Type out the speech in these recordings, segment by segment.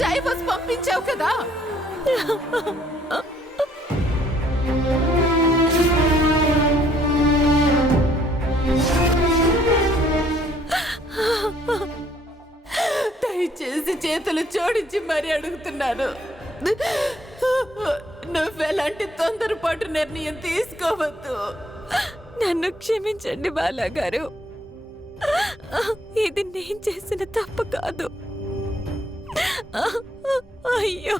Divorce పంపించావు కదా. దయచేసి చేతులు జోడించి మరీ అడుగుతున్నాను, నువ్వెలాంటి తొందరపాటు నిర్ణయం తీసుకోవద్దు. నన్ను క్షమించండి బాలాగారు, ఇది నేను చేసిన తప్పు కాదు. అయ్యో,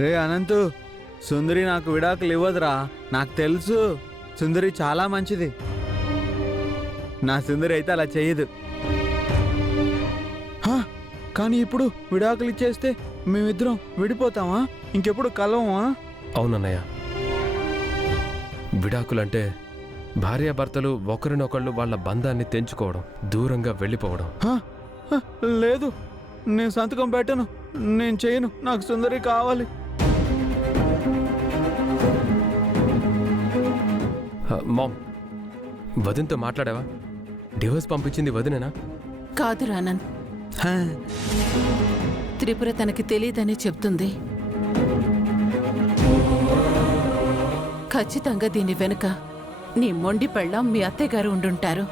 రే అనంతు, సుందరి నాకు విడాకులు ఇవ్వదురా. నాకు తెలుసు, సుందరి చాలా మంచిది. నా సుందరి అయితే అలా చెయ్యదు. కానీ ఇప్పుడు విడాకులు ఇచ్చేస్తే మేమిద్దరం విడిపోతామా? ఇంకెప్పుడు కలవమా? అవునన్నయ్య, విడాకులంటే భార్యాభర్తలు ఒకరినొకళ్ళు వాళ్ళ బంధాన్ని తెంచుకోవడం, దూరంగా వెళ్ళిపోవడం. లేదు, నేను సంతకం పెట్టను, నేను చేయను. నాకు సుందరి కావాలి. మామ్, వదినతో మాట్లాడావా? డివోర్స్ పంపించింది వదినేనా? కాదు రానంద్, త్రిపుర తనకి తెలియదని చెప్తుంది. ఖచ్చితంగా దీని వెనుక నీ మొండి పెళ్ళాం మీ అత్తయ్యగారు ఉండుంటారు.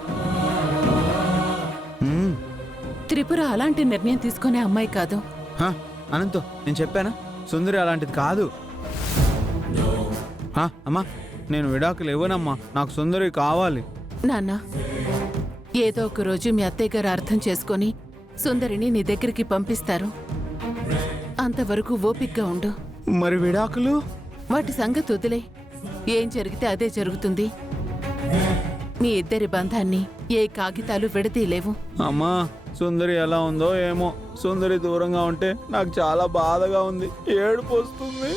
త్రిపుర అలాంటి నిర్ణయం తీసుకునే అమ్మాయి కాదు. అనంతో, నేను చెప్పానా సుందరి అలాంటిది కాదు. అమ్మా, నేను విడాకులు ఇవ్వనమ్మా. నాకు సుందరి కావాలి. నాన్న, ఏదో ఒక రోజు మీ అత్తయ్యగారు అర్థం చేసుకొని సుందరిని నీ దగ్గరికి పంపిస్తారు. అంతవరకు ఓపిగ్గా ఉండు. మరి విడాకులు? వాటి సంగతి వదిలే. ఏం జరిగితే అదే జరుగుతుంది. మీ ఇద్దరి బంధాన్ని ఏ కాగితాలు విడదీయలేవు. అమ్మా, సుందరి ఎలా ఉందో ఏమో. సుందరి దూరంగా ఉంటే నాకు చాలా బాధగా ఉంది, ఏడుపు వస్తుంది.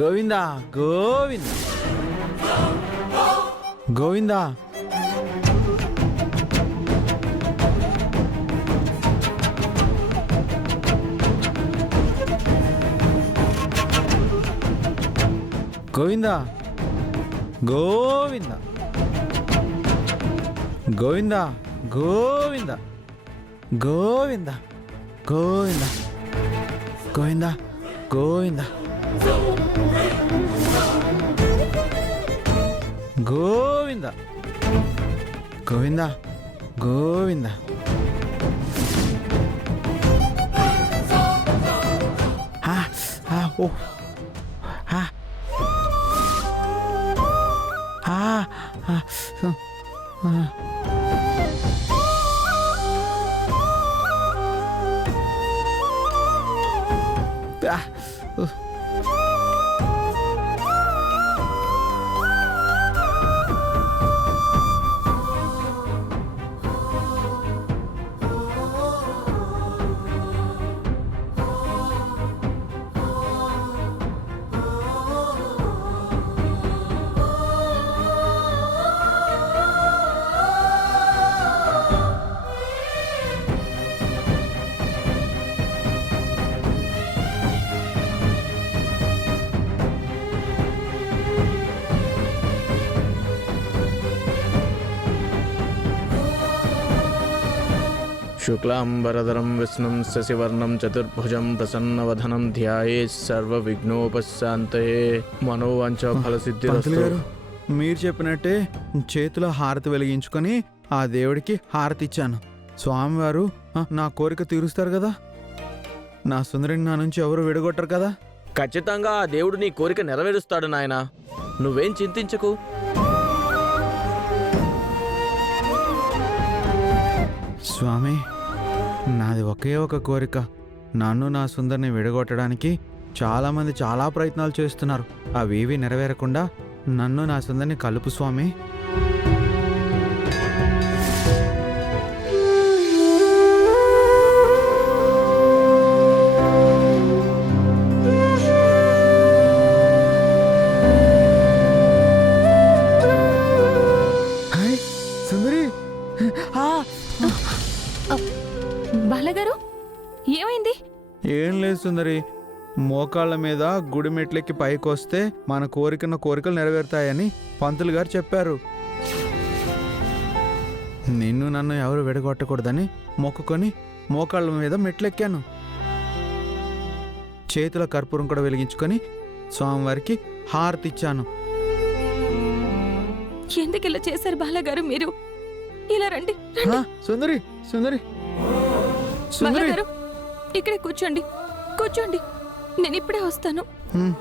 గోవిందా గోవింద గోవిందా. గోవిందా గోవింద గోవిందా గోవింద గోవింద గోవింద గోవింద గోవింద గోవింద గోవింద గోవింద. ఓ శుక్లాంబరధరం విష్ణుం శశివర్ణం చతుర్భుజం ప్రసన్నవదనం ధ్యాయే సర్వవిఘ్నోపశాంతయే మనోవాంఛ పంతులు ఫలసిద్ధిరస్తు. గారు, మీరు చెప్పినట్టే చేతిలో హారతి వెలిగించుకొని ఆ దేవుడికి హారతి ఇచ్చాను. స్వామివారు నా కోరిక తీరుస్తారు కదా. నా సుందరిని నా నుంచి ఎవరు విడగొట్టరు కదా. ఖచ్చితంగా ఆ దేవుడు నీ కోరిక నెరవేరుస్తాడు నాయనా, నువ్వేం చింతించకు. స్వామి, నాది ఒకే ఒక కోరిక. నన్ను నా సుందరిని విడగొట్టడానికి చాలామంది చాలా ప్రయత్నాలు చేస్తున్నారు. అవేవి నెరవేరకుండా నన్ను నా సుందరిని కలుపు స్వామి. హాయ్ సుందరి. బాలగారు ఏమైంది? ఏం లేదు సుందరి, మోకాళ్ళ మీద గుడి మెట్లెక్కి పైకి వస్తే మన కోరికలు నెరవేరుతాయని పంతులు గారు చెప్పారు. నిన్ను నన్ను ఎవరు విడగొట్టకూడదని మొక్కుకొని మోకాళ్ళ మీద మెట్లెక్కాను. చేతిలో కర్పూరం కూడా వెలిగించుకొని స్వామివారికి హారతి ఇచ్చాను. ఎందుకు ఇలా చేశారు బాలగారు? మీరు ఇలా రండి, రండి. సుందరి సుందరి సుందరి. బాలగారు ఇక్కడే కూర్చోండి, కూర్చోండి, నేను ఇప్పుడే వస్తాను. హ్మ్.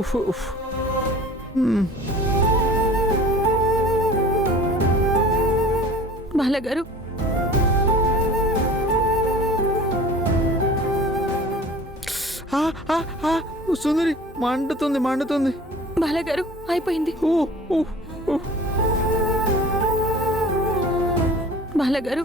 ఉఫ్ ఉఫ్. బాలగారు సుందరి, మండుతుంది మండుతుంది. బాలగారు అయిపోయింది. ఊ, ఊ, ఊ. బాలగారు